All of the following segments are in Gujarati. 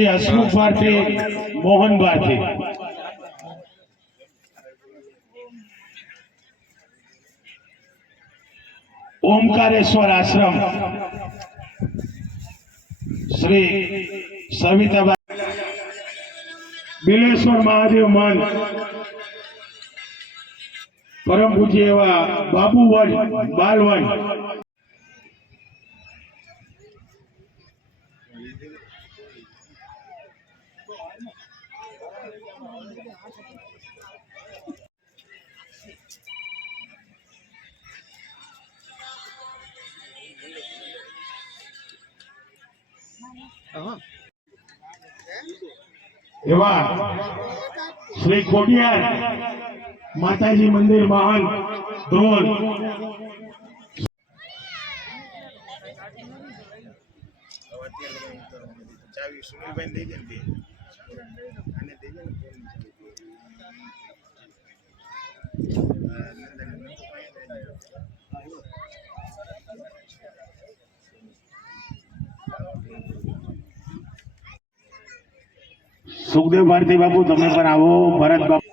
श्री हसमुख भारती मोहन भारती। ओमकारेश्वर आश्रम श्री सविता बिलेश्वर महादेव मन परम पूज्य एवं बाबूवन बालवन एवं श्री कोटियार माताजी मंदिर महान ढोल सुखदेव भारती बापू तमे पर आवो। भरत बापू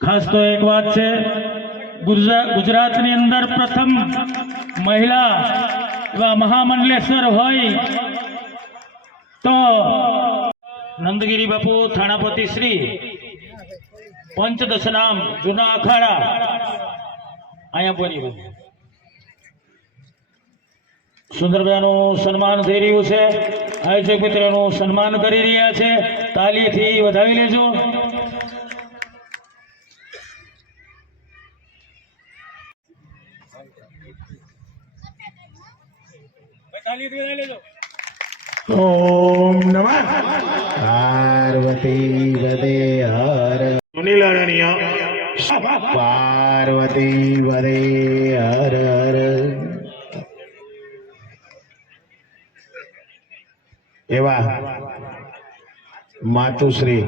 खास तो एक बात है, गुजरात ની અંદર प्रथम महिला एवं महामंडलेश्वर होय तो नंदगिरी बापू थानापति श्री पंचदशनाम जूना अखाड़ा अँ बनी सुंदरबेनो सन्मान थई रह्युं छे। आयोजक मित्रों सन्मान करी रह्या छे, तालीथी वधावी लेजो। ओम नमः पार्वती वदे हर सुनीलरणीय पार्वती वदे हर हर एवा मातुश्री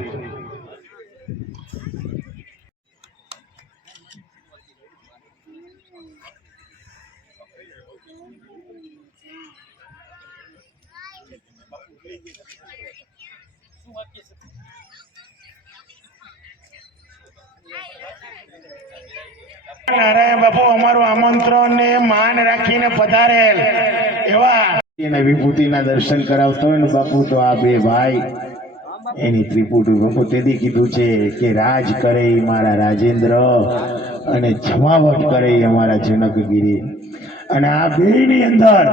नारायण बापू अमरु आमंत्रण ने मान राखीने पधारेल एवा विभूतिना दर्शन करावतो ने बापू तो आ बे भाई एनी त्रिपुटी बापू तेदी कीधुं छे के राज करे मारा राजेंद्र अने जमावट करे अमारा जनकगिरी अने आ बेनी अंदर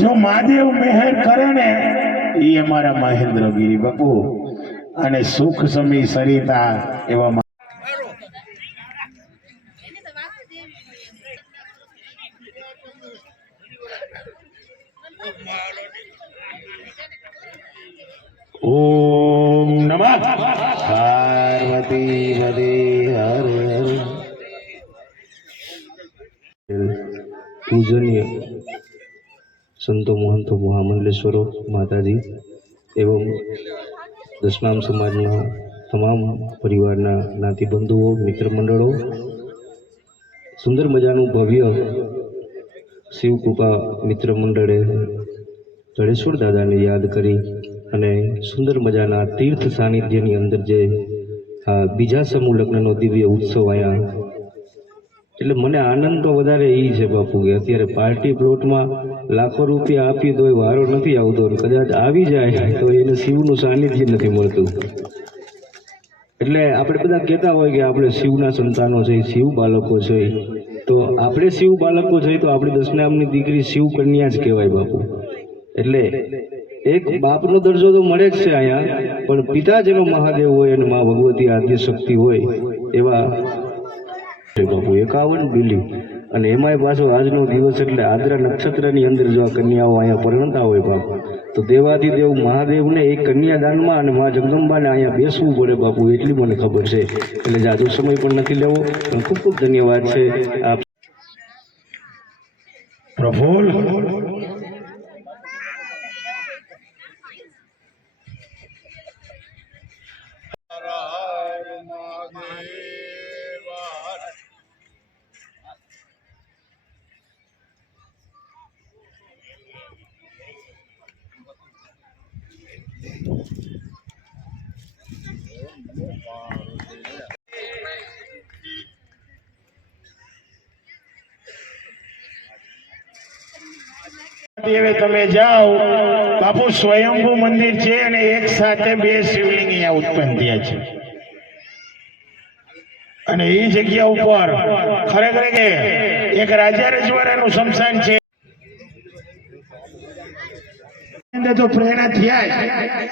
जो महादेव मेहर करे ने ई अमारा महेंद्रगिरी बापू अने सुख समी सरिता एवा ओम नमः पार्वती वदे हर हर। पूजनीय संतो महंतो महामंडलेश्वरो माताजी एवं दशनाम समाजना तमाम परिवारना नाती बंधुओ मित्र मंडळो सुंदर मजानु भव्य शिव कृपा मित्र मंडळे जड़ेश्वर दादा ने याद करी अने सुंदर मजाना तीर्थ सानिध्यनी अंदर जे बीजा समूह लग्ननो दिव्य उत्सव आया એટલે મને આનંદ તો વધારે એ છે બાપુ કે અત્યારે પાર્ટી પ્લોટમાં લાખો રૂપિયા આપી તો વારો નથી આવતો, કદાચ આવી જાય તો એને શિવનું સાનિધ્ય નથી મળતું। એટલે આપણે બધા કહેતા હોય કે આપણે શિવના સંતાનો છે, શિવ બાળકો છે, તો આપણે શિવ બાળકો છે તો આપણી દશનામની દીકરી શિવ કન્યા જ કહેવાય બાપુ। એટલે એક બાપનો દરજ્જો તો મળે જ છે અહીંયા, પણ પિતા જેનો મહાદેવ હોય અને મા ભગવતી આદ્ય શક્તિ હોય એવા બાપુ 51 બિલી અને એમાંય પાછો આજનો દિવસ એટલે આદ્રા નક્ષત્રની અંદર જો આ કન્યાઓ અહીંયા પરણતા હોય બાપુ, તો દેવાધિદેવ મહાદેવને એ કન્યાદાનમાં અને મા જગદંબાને અહીંયા બેસવું પડે બાપુ, એટલી મને ખબર છે. એટલે જાદુ સમય પણ નથી લેવો. ખૂબ ખૂબ ધન્યવાદ છે આપ. પ્રફુલ્લ, હવે તમે જાઓ, બાપુ સ્વયંભૂ મંદિર છે અને એક સાથે બે શિવલિંગ અહીંયા ઉત્પન્ન થયા છે. અને એ જગ્યા ઉપર ખરેખર કે એક રાજા રજવાડાનું સ્મશાન છે. તો પ્રેરણા થયા જ.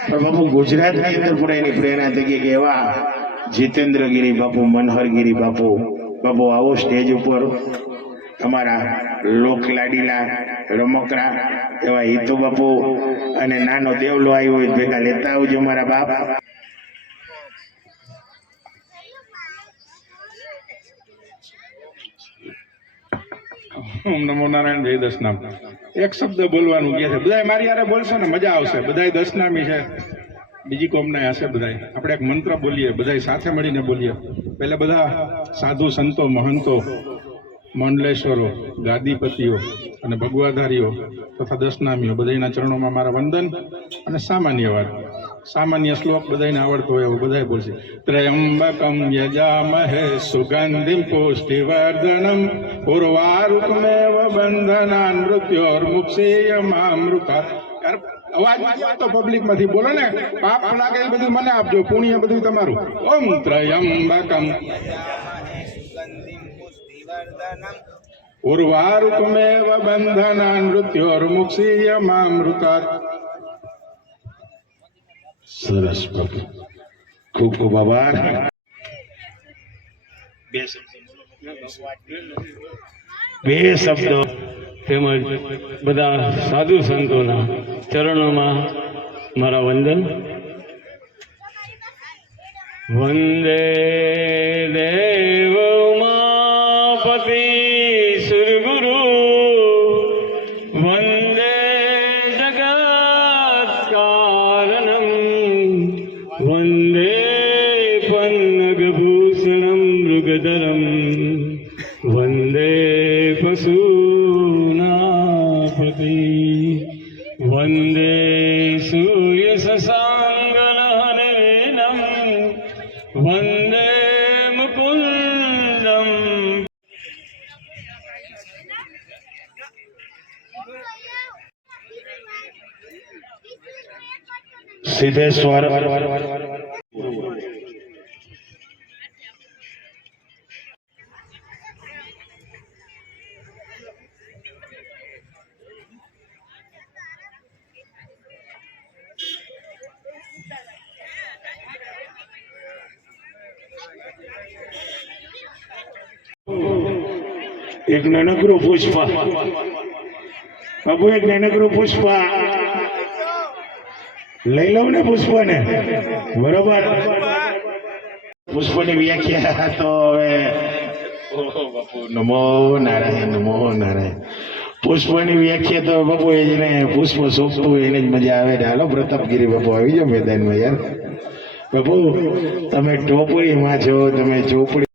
પણ બાપુ ગુજરાતની અંદર પણ એની પ્રેરણા થઈ ગઈ કે એવા જીતેન્દ્રગીરી બાપુ, મનહરગીરી બાપુ, બાપુ આવો સ્ટેજ ઉપર અમારા લોકલાડીલા રમકડા એવા હિતુ બાપુ અને નાનો દેવલો આવ્યો હોય ભેગા લેતા આવજો મારા બાપ. ઓમ નમો નારાયણ, જય દશનામ. એક શબ્દ બોલવાનું કહે છે, બધા મારી યારે બોલશો ને મજા આવશે. બધા દશનામી છે, બીજી કોમના હશે. બધા આપણે એક મંત્ર બોલીએ, બધા સાથે મળીને બોલીએ. પહેલા બધા સાધુ સંતો, મહંતો, મંડલેશ્વરો, ગાદીપતિઓ અને ભગવાધારીઓ તથા દશનામીઓ બધાના ચરણોમાં મારા વંદન અને સામાન્ય વાત. સામાન્ય શ્લોક બધાને આવડતો હોય એવું બધા બોલશે. ત્રયંબકમ યજામહે સુગંધિમ પુષ્ટિવર્ધનમ ઉર્વારુકમેવ બંધનાન મૃત્યોર્મુક્ષેયમામૃતાत्. અવાજ તો પબ્લિક માંથી બોલો ને, પાપ લાગે એ બધું મને આપજો, પુણ્ય બધું તમારું. ઓમ ત્રયંબકમ ઉર્વારુકમેવ બંધનાન મૃત્યોર્મુક્ષેયમામૃતાत्. સરસ બાપુ, ખૂબ ખૂબ આભાર. બે શબ્દો તેમજ બધા સાધુ સંતોના ચરણોમાં મારા વંદન. વંદે દેવ ઉમાપતિ સુરગુરુ, વંદે જગત કારણમ, વંદે પન્નગભૂષણમ મૃગધરમ, વંદે પશુનાપતિ, વંદે સૂર્ય શશાંગનહનનમ, વંદે મુકુંદમ. સિદ્ધેશ્વર એક નાનકડું પુષ્પ બાબુ, એક નાનકડું પુષ્પ લઈ લઉં ને પુષ્પ ને, બરોબર. પુષ્પની વ્યાખ્યા તો હવે બાપુ નમો નારાયણ, નમો નારાયણ. પુષ્પની વ્યાખ્યા તો બાપુ એ જેને પુષ્પ સોંપતું હોય એને જ મજા આવે ને. હાલો પ્રતાપગીરી બાપુ આવી જાઓ મેદાનમાં યાર. બાપુ તમે ટોપડીમાં છો, તમે ચોપડી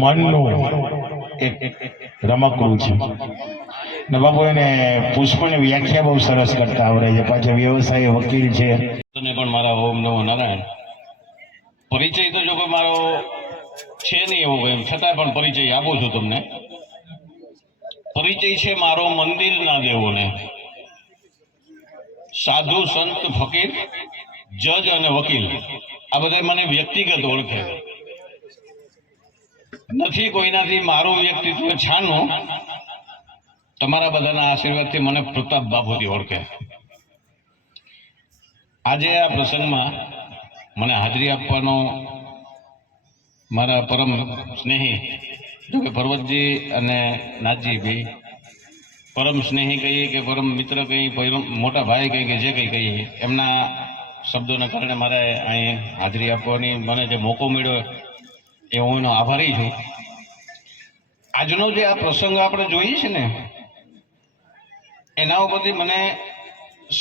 મનનું એક રમકડું છે ને બાપુ. એને પુષ્પની વ્યાખ્યા બહુ સરસ કરતા આવડે છે. પાછા વ્યવસાય વકીલ છે. તને પણ મારા ઓમ નમો નારાયણ. પરિચય તો જો કોઈ મારો છે નહીં એવો એમ છતાં પણ પરિચય આપું છું તમને. પરિચય છે મારો મંદિરના દેવોને, સાધુ સંત ફકીર જજ અને વકીલ આ બધા મને વ્યક્તિગત ઓળખે. નથી કોઈનાથી મારું વ્યક્તિત્વ છાનું. તમારા બધાના આશીર્વાદથી મને પ્રતાપ બાપુથી ઓળખે. આજે આ પ્રસંગમાં મને હાજરી આપવાનો મારા પરમ સ્નેહી જોકે પર્વતજી અને નાથજી ભાઈ પરમ સ્નેહી કહીએ કે પરમ મિત્ર કહીએ, પરમ મોટા ભાઈ કહીએ કે જે કંઈ કહીએ, એમના શબ્દોના કારણે મારે અહીં હાજરી આપવાની મને જે મોકો મળ્યો એ હું એનો આભારી છું. આજનો જે આ પ્રસંગ આપણે જોઈએ છે ને એના ઉપરથી મને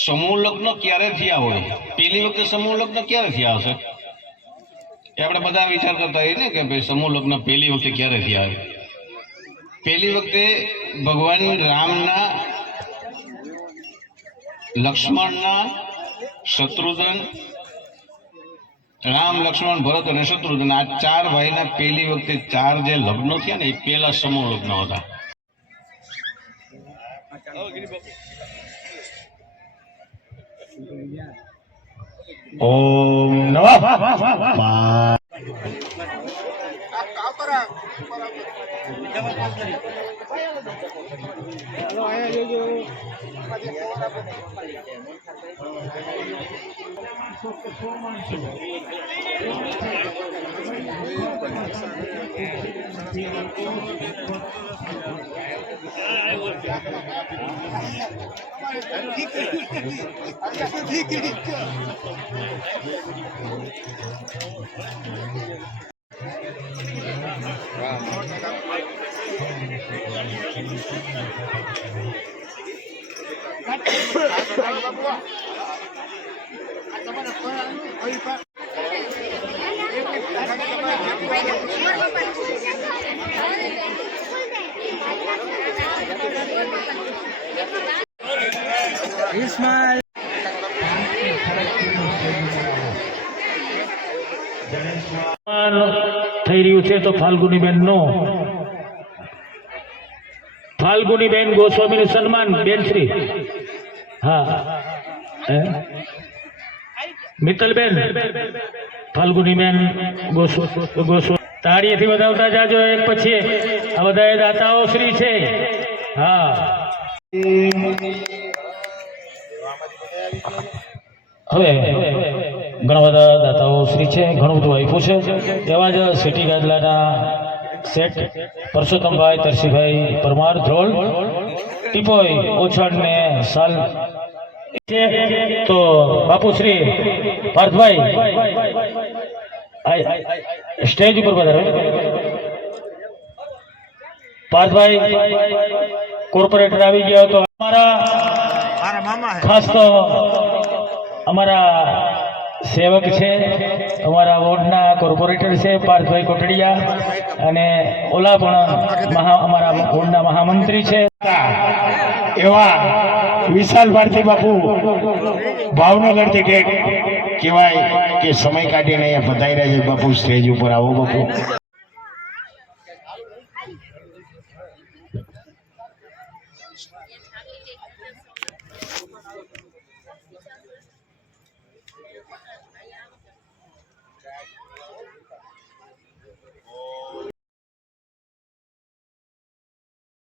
સમૂહ લગ્ન ક્યારે થયા હોય, પહેલી વખતે સમૂહ લગ્ન ક્યારે થયા હશે એ આપણે બધા વિચાર કરતા હોઈએ ને કે ભાઈ સમૂહ લગ્ન પહેલી વખતે ક્યારે થયા હોય. પહેલી વખતે ભગવાન રામના, લક્ષ્મણના, શત્રુઘ્ન, રામ, લક્ષ્મણ, ભરત અને શત્રુઘ્ન આ ચાર ભાઈના પહેલી વખતે ચાર જે લગ્નો થયા ને એ પહેલા સમૂહ લગ્ન હતા. ઓમ નમઃ પા થઈ રહ્યું છે તો ફાલ્ગુનીબેન ગોસ્વામીનું સન્માન બેન શ્રી, હા મિત્તલબેન ફાલ્ગુનીબેન ગોસ્વામી તાળીથી વધાવતા જાજો એક પછી. આ બધા દાતાઓ શ્રી છે. હા હવે ઘણા બધા દાતાઓ શ્રી છે, ઘણું બધું આપ્યું છે. એવા જ સિટી ગાદલાના શેઠ પરસોત્તમભાઈ તરસીભાઈ પરમાર ધ્રોલ ટીપોઈ ઓછાણ ને સાલ છે. તો બાપુશ્રી પાર્થભાઈ સ્ટેજ ઉપર પધારો. પાર્થભાઈ કોર્પોરેટર આવી ગયા તો અમારા ખાસ તો અમારા સેવક છે, અમારા વોર્ડના કોર્પોરેટર છે પાર્થભાઈ કોટડિયા, અને ઓલા પણ અમારા વોર્ડના મહામંત્રી છે એવા વિશાલ ભારતી બાપુ ભાવનગરથી ટેક કહેવાય કે સમય કાઢીને અહીંયા પધાર્યા છે. બાપુ સ્ટેજ ઉપર આવો બાપુ.